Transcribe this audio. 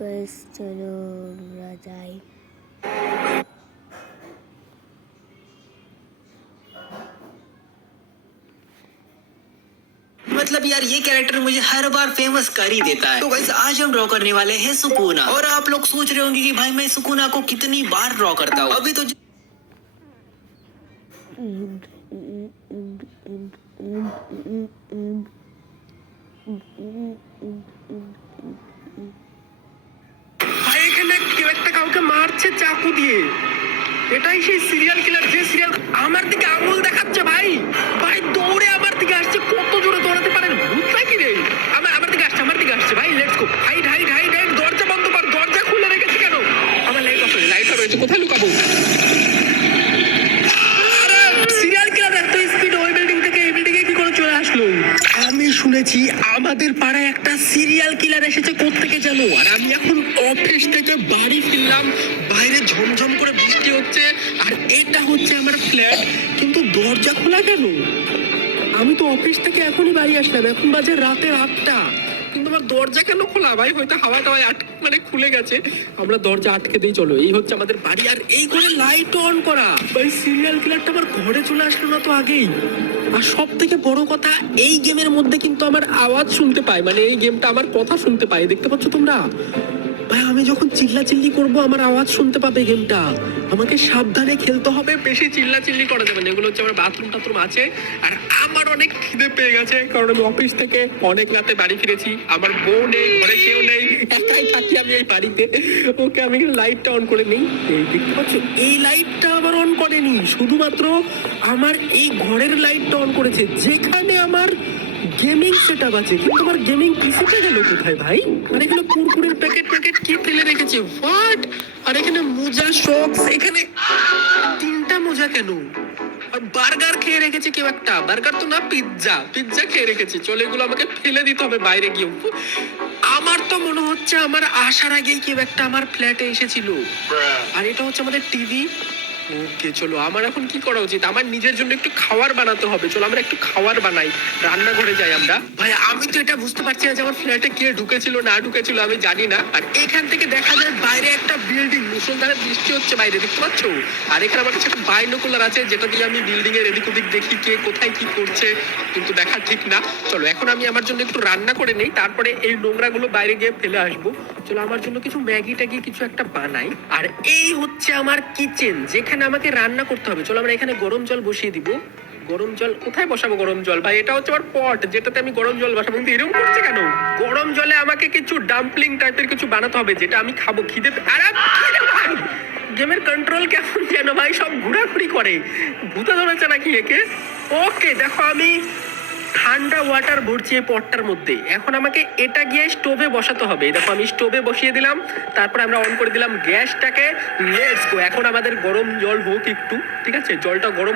Guys চলো আমরা যাই। मतलब यार ये कैरेक्टर मुझे हर बार फेमस कर ही देता है। तो गाइस आज हम ड्रॉ करने वाले हैं सुकूना। और आप लोग सोच रहे होंगे कि भाई मैं सुकूना को कितनी बार ड्रॉ करता हूँ। अभी तो ভাই এখানে কেউ একটা কাউকে মারছে চাকু দিয়ে। এটাই সেই সিরিয়াল কিলার যে সিরিয়াল আমার দিকে আঙুল দেখাচ্ছে। ভাই ভাই দৌড়ে আমার দিকে আসছে। কত জোরে দৌড়াতে পারেন ভূত নাকি রে? আমার দিকে আসছে ভাই। Let's go. হাইড দরজা বন্ধ কর। দরজা খুলে রেখেছে কেন? আমার লাইট অফ রয়েছে। কোথায় লুকাবো? সিরিয়াল কিলার এত স্পিড ওই বিল্ডিং থেকে এই বিল্ডিং এ কি করে চলে আসলো? আমি শুনেছি আমাদের পাড়ায় একটা সিরিয়াল কিলার এসেছে কোত্থেকে জানো? আর আমি এখন অফিস থেকে বাড়ি ফিরলাম, বাইরে ঝমঝম করে বৃষ্টি হচ্ছে, আর এটা হচ্ছে আমার ফ্ল্যাট, কিন্তু দরজা খোলা কেন? আমি তো অফিস থেকে এখনই বাড়ি আসলাম, এখন বাজে রাতে 8টা, কিন্তু আমার দরজা কেন খোলা? ভাই হয়তো হাওয়া টাওয়ায় খুলে গেছে। আমরা দরজা আটকে দিই। চলো, এই হচ্ছে আমাদের বাড়ি, আর এই ঘরে লাইট অন করা। ভাই সিরিয়াল কিলারটা আমার ঘরে চলে আসলো না তো আগেই? আর সব থেকে বড় কথা, এই গেমের মধ্যে কিন্তু আমার আওয়াজ শুনতে পায়, মানে এই গেমটা আমার কথা শুনতে পায়। দেখতে পাচ্ছ তোমরা? ভাই আমি যখন চিল্লাচিল্লি করব আমার আওয়াজ শুনতে পাবে গেমটা। আমাকে সাবধানে খেলতে হবে, বেশি চিল্লাচিল্লি করা যাবে না। এগুলো হচ্ছে আমার বাথরুম টাথরুম আছে। আর আমার অনেক খিদে পেয়ে গেছে, কারণ আমি অফিস থেকে অনেক রাতে বাড়ি ফিরেছি। আমার বউ নেই, ঘরে কেউ নেই, একাই থাকি আমি এই বাড়িতে। ওকে আমি লাইটটা অন করে নিই। এই দেখতে পাচ্ছ, এই লাইটটা আবার অন করেনি, শুধুমাত্র আমার এই ঘরের লাইটটা অন করেছে, যেখানে আমার গেমিং সেটআপ আছে। কিন্তু আমার গেমিং পিসিটা গেল কোথায় ভাই? আর এখানে কুরকুরের প্যাকেট কি ফেলে রেখেছে? হোয়াট? আর এখানে মোজা, সক্স, এখানে 3টা মোজা কেন? আর বার্গার খেয়ে রেখেছে কেউ একটা। বার্গার তো না, পিৎজা খেয়ে রেখেছে। চলো এগুলো আমাকে ফেলে দিতে হবে বাইরে গিয়ে। আমার তো মনে হচ্ছে আমার আসার আগেই কেউ একটা আমার ফ্ল্যাটে এসেছিল। আর এটা হচ্ছে আমাদের টিভি। ওকে চলো, আমার এখন কি করা উচিত? আমার নিজের জন্য একটু খাবার বানাতে হবে। চলো আমরা একটু খাবার বানাই, রান্নাঘরে যাই আমরা। ভাই আমি তো এটা বুঝতে পারছি না যে আমার ফ্ল্যাটে কে ঢুকেছিল না ঢুকেছিল, আমি জানি না। আর এখান থেকে দেখা যায় বাইরে একটা বিল্ডিং, মুষলধারে বৃষ্টি হচ্ছে বাইরে, দেখতে পাচ্ছ? আর এখানে আমার কাছে একটা বাইনোকুলার আছে, যেটা দিয়ে আমি বিল্ডিং এর এদিক ওদিক দেখি কে কোথায় কি করছে, কিন্তু দেখা ঠিক না। চলো এখন আমি আমার জন্য একটু রান্না করে নেই, তারপরে এই নোংরাগুলো বাইরে গিয়ে ফেলে আসবো। চলো আমার জন্য কিছু ম্যাগি ট্যাগি কিছু একটা বানাই। আর এই হচ্ছে আমার কিচেন, যেখানে আমাকে রান্না করতে হবে। চলো আমরা এখানে গরম জল বসিয়ে দিব। গরম জল কোথায় বসাবো? গরম জল ভাই এটা হচ্ছে আমার পট, যেটাতে আমি গরম জল বসাবো। কিন্তু এরকম করছে কেন? গরম জলে আমাকে কিছু ডাম্পলিং টাইপের কিছু বানাতে হবে, যেটা আমি খাবো। খিদে আরে ভাই, গেমের কন্ট্রোল কেমন যেন ভাই, সব ঘোরাঘুরি করে। ভূতে ধরেছে নাকি একে? ওকে দেখো, আমি ঠান্ডা ওয়াটার ভরছি এই পটটার মধ্যে। এখন আমাকে এটা গিয়ে স্টোভে বসাতে হবে। দেখো আমি স্টোভে বসিয়ে দিলাম, তারপর আমরা অন করে দিলাম গ্যাসটাকে। Let's go. এখন আমাদের গরম জল হোক একটু, ঠিক আছে? জলটা গরম